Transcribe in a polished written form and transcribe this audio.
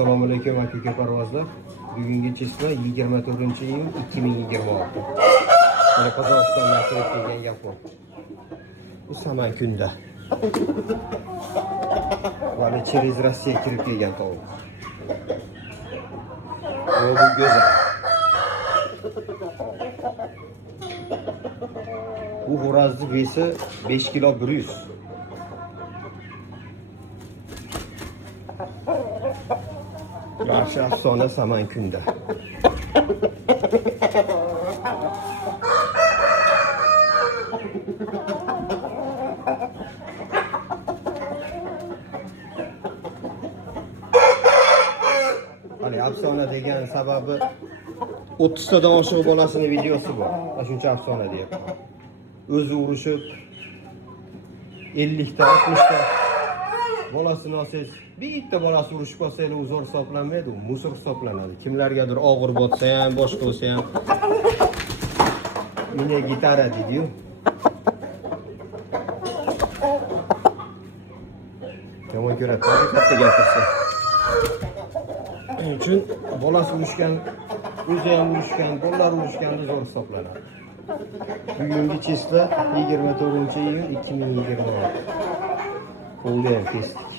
Assalomu alaykum aka parvozlar. Bugungi chizma 24-iyun 2026. Mana Qozog'istondan kirib kelgan yapon. Bu saman kunda. Mana через Rossiya kirib kelgan tovuq. Bu go'zal. Bu xo'razni besi 5 kilo 100. Yaxshi afsona saman kunda. Hani afsona degan sababi 30 tadan oshiq bolasini videosi bor. Shuncha afsona deyapman. O'zi urushib 50 ta 60 ta bolasini olsangiz, bitta bolasi urushib qolsa, u zo'r hisoblanmaydi, u musor hisoblanadi. Kimlargadir og'ir bo'lsa ham, boshqa bo'lsa ham. Mine gitara deydi-yu. Yomon ko'radi, katta gapirsa. Shuning uchun bolasi urushgan, o'zi ham urushgan, bolalar urushganda zo'r hisoblanadi. Bugungi chizma 24-iyun 2026. Qo'lga ham kesdik.